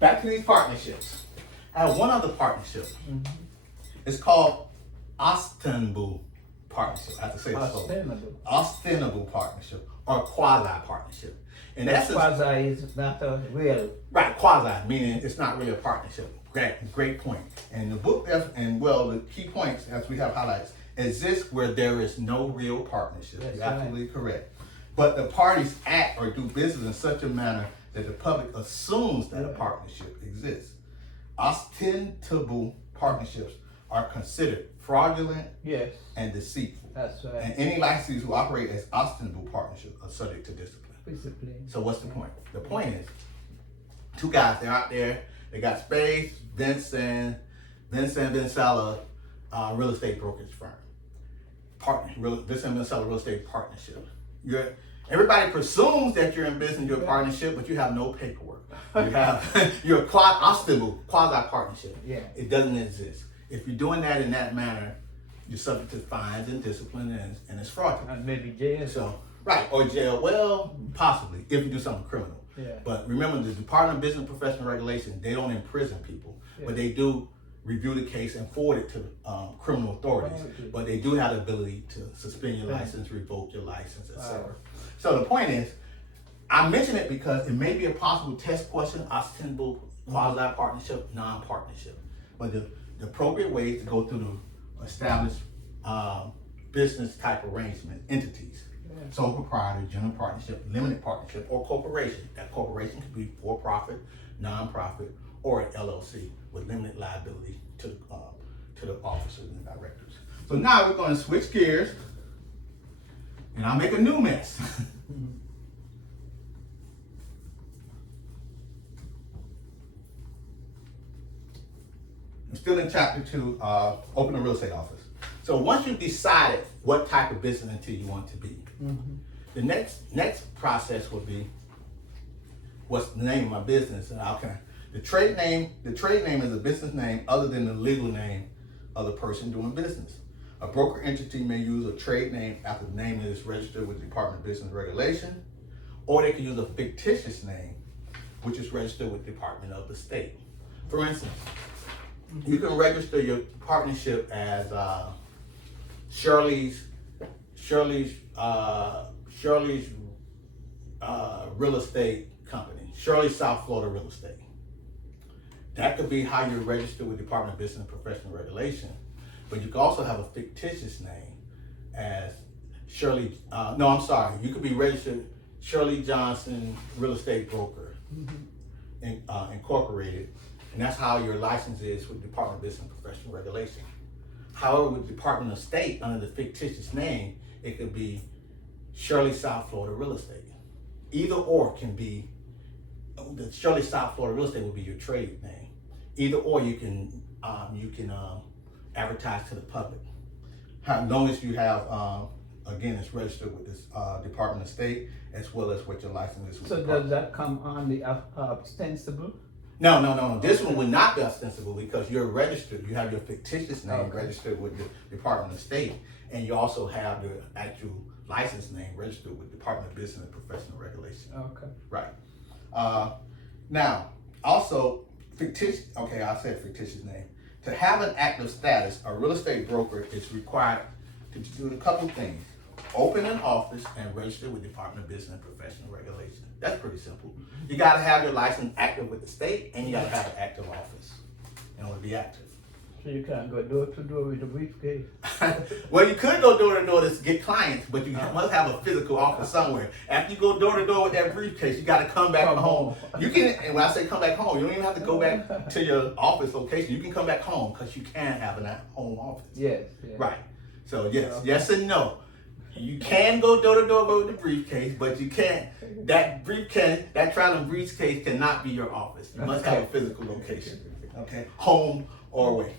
back to these partnerships. I have one other partnership. It's called Obstenble partnership. I have to say it slowly. Obstenble partnership or quasi-partnership. In essence, quasi is not a real. Right, quasi, meaning it's not really a partnership. Great point. And the book, the key points, as we have highlights, exists where there is no real partnership. That's You're absolutely correct. But the parties act or do business in such a manner that the public assumes that a partnership exists. Ostensible partnerships are considered fraudulent and deceitful. That's right. And any licensees who operate as ostensible partnerships are subject to discipline. So what's the point? The point is, two guys, they're out there, they got Space, Vincent Vincella, real estate brokerage firm. Vincent Vincella real estate partnership. Everybody presumes that you're in business, you're a partnership, but you have no paperwork. You're a quasi partnership. Yeah. It doesn't exist. If you're doing that in that manner, you're subject to fines and discipline, and it's fraudulent. And maybe jail. So, right, or jail. Well, possibly if you do something criminal. Yeah. But remember, the Department of Business and Professional Regulation, they don't imprison people, but they do review the case and forward it to criminal authorities. But they do have the ability to suspend your license, revoke your license, etc. So the point is, I mention it because it may be a possible test question: ostensible, quasi-partnership, non-partnership. But the appropriate way is to go through the established business type arrangement entities. Sole proprietor, general partnership, limited partnership, or corporation. That corporation could be for-profit, non-profit, or an LLC with limited liability to the officers and directors. So now we're going to switch gears, and I'll make a new mess. I'm still in chapter 2, open a real estate office. So once you've decided what type of business entity you want to be, the next process would be, what's the name of my business? And the trade name is a business name other than the legal name of the person doing business. A broker entity may use a trade name after the name is registered with the Department of Business and Regulation, or they can use a fictitious name, which is registered with the Department of the State. For instance, you can register your partnership as Shirley's real estate company, Shirley South Florida Real Estate. That could be how you're registered with the Department of Business and Professional Regulation. But you could also have a fictitious name as Shirley, you could be registered Shirley Johnson Real Estate Broker, Incorporated. And that's how your license is with the Department of Business and Professional Regulation. However, with the Department of State, under the fictitious name, it could be Shirley South Florida Real Estate. Either or can be, the Shirley South Florida Real Estate will be your trade name. Either or you can advertise to the public. As long as you have, again, it's registered with this Department of State, as well as what your license is with. So does that come on the ostensible? No. This one would not be ostensible because you're registered. You have your fictitious name registered with the Department of State, and you also have your actual license name registered with the Department of Business and Professional Regulation. Okay. Right. Now, also fictitious. Okay, I said fictitious name. To have an active status, a real estate broker is required to do a couple things: open an office and register with the Department of Business and Professional Regulation. That's pretty simple. You got to have your license active with the state, and you got to have an active office in order to be active. So you can't go door to door with a briefcase? Well, you could go door to door to get clients, but you must have a physical office somewhere. After you go door to door with that briefcase, you got to come back home. You can, and when I say come back home, you don't even have to go back to your office location. You can come back home because you can have a home office. Yes. Right. So yes and no. You can go door to door with the briefcase, but you can't. That briefcase, that traveling briefcase cannot be your office. You must have a physical location. Okay, home or away.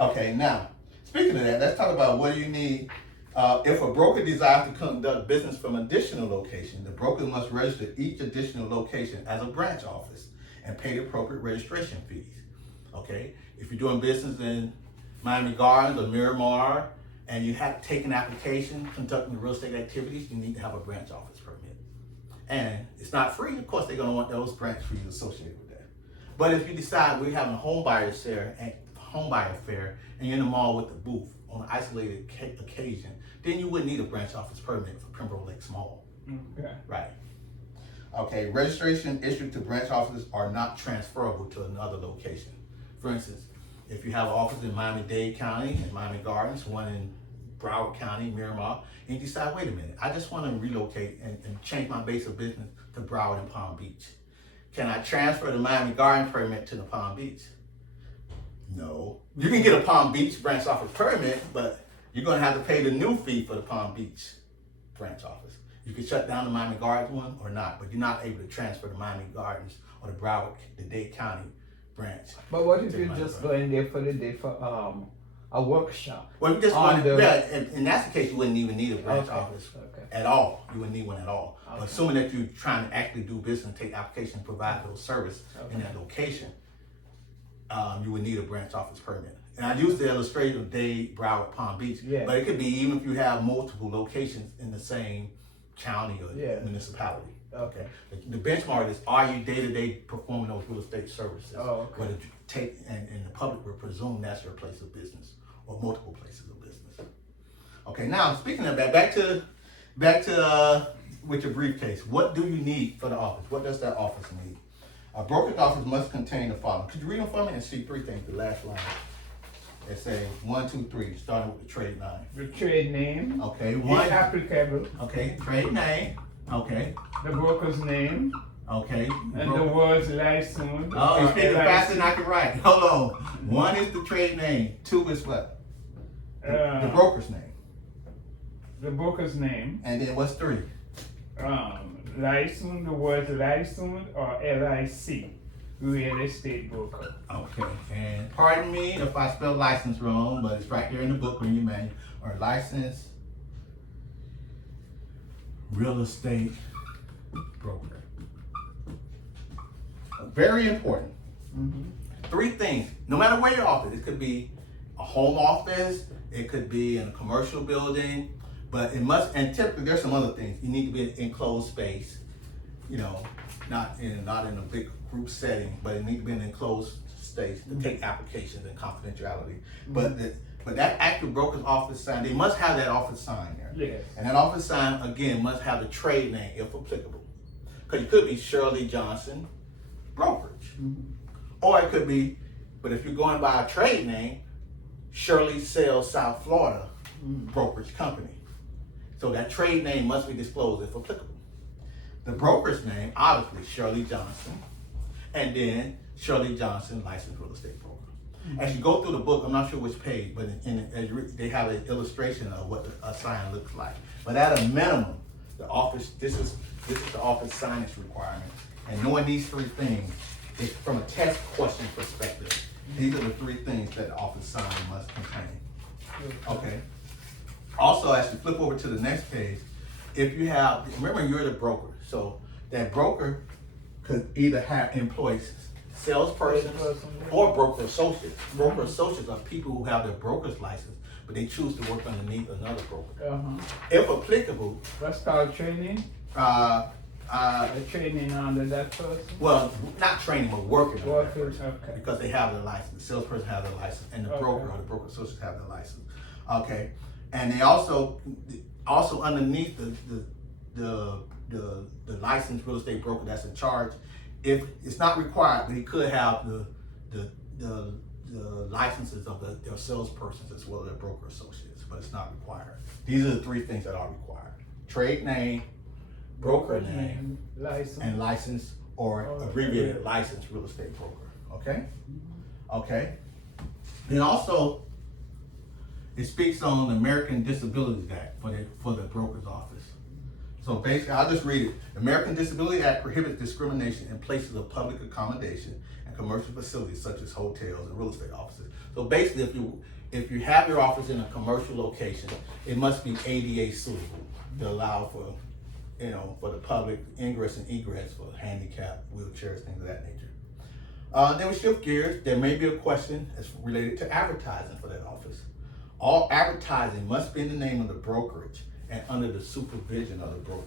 Okay, now speaking of that, let's talk about what do you need. If a broker desires to conduct business from additional location, the broker must register each additional location as a branch office and pay the appropriate registration fees. Okay, if you're doing business in Miami Gardens or Miramar, and you have to take an application conducting real estate activities, you need to have a branch office permit. And it's not free. Of course, they're going to want those branch fees associated with that. But if you decide we're having a home buyer fair and you're in the mall with the booth on an isolated occasion, then you wouldn't need a branch office permit for Pembroke Lakes Mall. Okay. Right. Okay, registration issued to branch offices are not transferable to another location. For instance, if you have an office in Miami-Dade County and Miami Gardens, one in Broward County, Miramar, and you decide, wait a minute, I just want to relocate and change my base of business to Broward and Palm Beach. Can I transfer the Miami Garden permit to the Palm Beach? No. You can get a Palm Beach branch office permit, but you're going to have to pay the new fee for the Palm Beach branch office. You can shut down the Miami Gardens one or not, but you're not able to transfer the Miami Gardens or the Broward, the Dade County branch. But what if you're just going there for the day for a workshop? Well, if you just want to, in that case, you wouldn't even need a branch office at all. You wouldn't need one at all. Okay. Assuming that you're trying to actually do business and take applications and provide those services in that location, you would need a branch office permit. And I used the illustration of Dade, Broward, Palm Beach, but it could be even if you have multiple locations in the same county or municipality. Okay. The benchmark is, are you day-to-day performing those real estate services? Whether you take and the public will presume that's your place of business or multiple places of business. Okay. Now speaking of that, back to with your briefcase. What do you need for the office? What does that office need? A brokerage office must contain the following. Could you read them for me and see three things? The last line. It says 1, 2, 3, starting with the trade name. The trade name. Okay. One applicable. Okay. Trade name. Okay. The broker's name. Okay. And the words license. Oh, you're speaking faster than I can write. Hold on. 1 is the trade name. 2 is what? The broker's name. The broker's name. And then what's 3? License, the words license or LIC, real estate broker. Okay, and pardon me if I spell license wrong, but it's right there in the book or in your manual. Or license, real estate broker. Very important. 3 things, no matter where your office, it could be a home office, it could be in a commercial building, but it must, and typically there's some other things. You need to be in an enclosed space, you know, not in a big group setting, but it needs to be in an enclosed space to take applications and confidentiality. But that active broker's office sign, they must have that office sign there. Yes. And that office sign, again, must have the trade name if applicable. Because it could be Shirley Johnson Brokerage. Or it could be, but if you're going by a trade name, Shirley Sales South Florida Brokerage Company. So that trade name must be disclosed if applicable. The broker's name, obviously Shirley Johnson, and then Shirley Johnson, licensed real estate broker. As you go through the book, I'm not sure which page, but they have an illustration of what a sign looks like. But at a minimum, the office, this is the office signage requirement. And knowing these 3 things, from a test question perspective, these are the 3 things that the office sign must contain. Okay. Also, as you flip over to the next page, if you have, remember you're the broker, so that broker could either have employees, salespersons, or broker associates. Broker associates are people who have their broker's license, but they choose to work underneath another broker. If applicable. What's called training? The training under that person? Well, not training, but working under that person. Okay. Because they have their license. The salesperson has their license, and the broker or the broker associates have their license. Okay. And they also underneath the licensed real estate broker that's in charge, if it's not required, but he could have the licenses of their salespersons as well as their broker associates, but it's not required. These are the 3 things that are required: trade name, broker name, and license or abbreviated licensed real estate broker. Okay? Okay. Then also, it speaks on the American Disabilities Act for the broker's office. So basically, I'll just read it. The American Disability Act prohibits discrimination in places of public accommodation and commercial facilities such as hotels and real estate offices. So basically, if you have your office in a commercial location, it must be ADA suitable to allow for, for the public ingress and egress for handicapped, wheelchairs, things of that nature. Then we shift gears. There may be a question that's related to advertising for that office. All advertising must be in the name of the brokerage and under the supervision of the broker.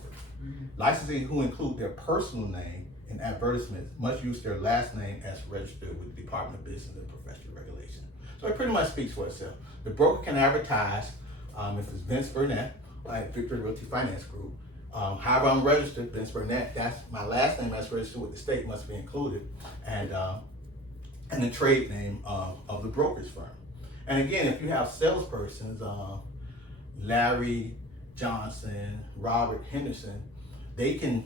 Licensing who include their personal name in advertisements must use their last name as registered with the Department of Business and Professional Regulation. So it pretty much speaks for itself. The broker can advertise, if it's Vince Burnett, like Victory Realty Finance Group. However, I'm registered, Vince Burnett, that's my last name that's registered with the state must be included, and the trade name of the brokerage firm. And again, if you have salespersons, Larry Johnson, Robert Henderson, they can,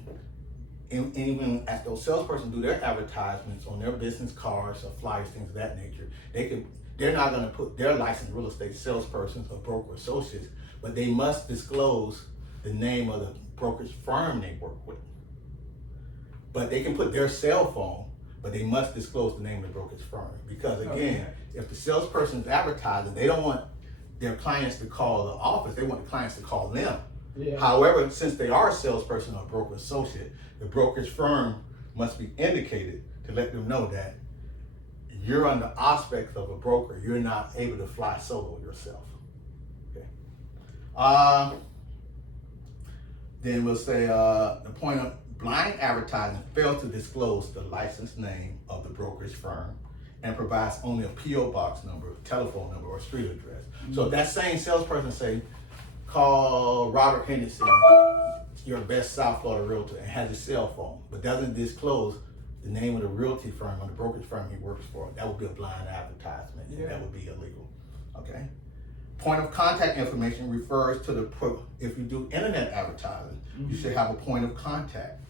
even as those salespersons do their advertisements on their business cards or flyers, things of that nature, they're not going to put their licensed real estate salespersons or broker associates, but they must disclose the name of the brokerage firm they work with. But they can put their cell phone, but they must disclose the name of the brokerage firm. Because again, if the salesperson is advertising, they don't want their clients to call the office, they want the clients to call them. Yeah. However, since they are a salesperson or a broker associate, the brokerage firm must be indicated to let them know that you're under aspects of a broker. You're not able to fly solo yourself. Okay. Then we'll say the point of blind advertising fails to disclose the license name of the brokerage firm and provides only a P.O. box number, telephone number, or street address. Mm-hmm. So if that same salesperson say, call Robert Henderson, your best South Florida realtor, and has a cell phone, but doesn't disclose the name of the realty firm or the brokerage firm he works for, that would be a blind advertisement, and that would be illegal. Okay. Point of contact information refers to if you do internet advertising, you should have a point of contact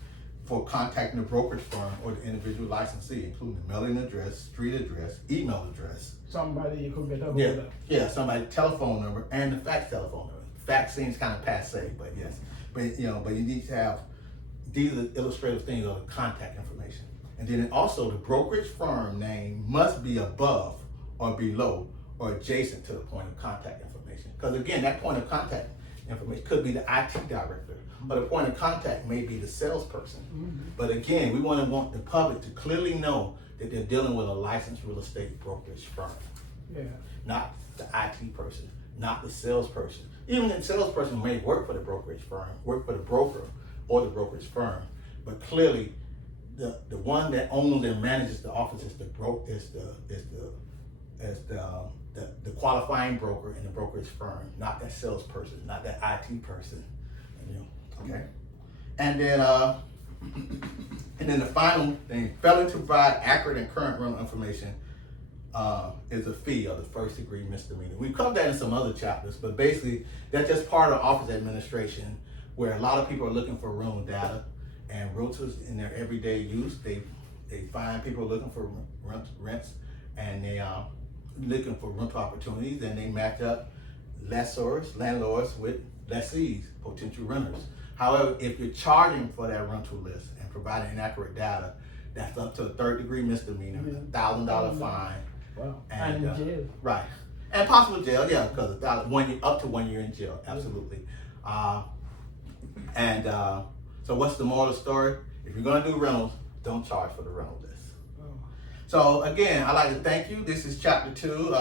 for contacting the brokerage firm or the individual licensee, including the mailing address, street address, email address. Somebody you could get up with. Yeah, somebody's telephone number and the fax telephone number. Fax seems kind of passe, but yes. But you need to have, these are the illustrative things of the contact information. And then also the brokerage firm name must be above or below or adjacent to the point of contact information. Because again, that point of contact information could be the IT director, or the point of contact may be the salesperson. Mm-hmm. But again, we want the public to clearly know that they're dealing with a licensed real estate brokerage firm. Yeah. Not the IT person, not the salesperson. Even the salesperson may work for the brokerage firm, work for the broker or the brokerage firm, but clearly the one that owns and manages the office is the qualifying broker in the brokerage firm, not that salesperson, not that IT person. Okay. And then the final thing, failing to provide accurate and current rental information is a fee of the first degree misdemeanor. We've covered that in some other chapters, but basically that's just part of office administration, where a lot of people are looking for rental data, and realtors in their everyday use, they find people looking for rents, and they are looking for rental opportunities, and they match up landlords with lessees, potential renters. However, if you're charging for that rental list and providing inaccurate data, that's up to a third degree misdemeanor, $1,000 fine. Wow. And jail. Right. And possible jail, yeah, because up to 1 year in jail, absolutely. So what's the moral of the story? If you're gonna do rentals, don't charge for the rental list. So again, I'd like to thank you. This is chapter 2,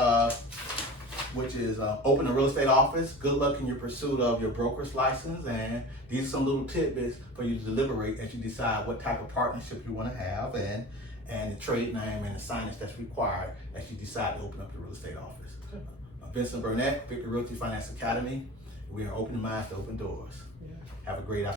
which is open a real estate office. Good luck in your pursuit of your broker's license. And these are some little tidbits for you to deliberate as you decide what type of partnership you want to have, and the trade name and the signage that's required as you decide to open up your real estate office. Vincent Burnett, Victory Realty Finance Academy. We are open minds to open doors. Have a great afternoon.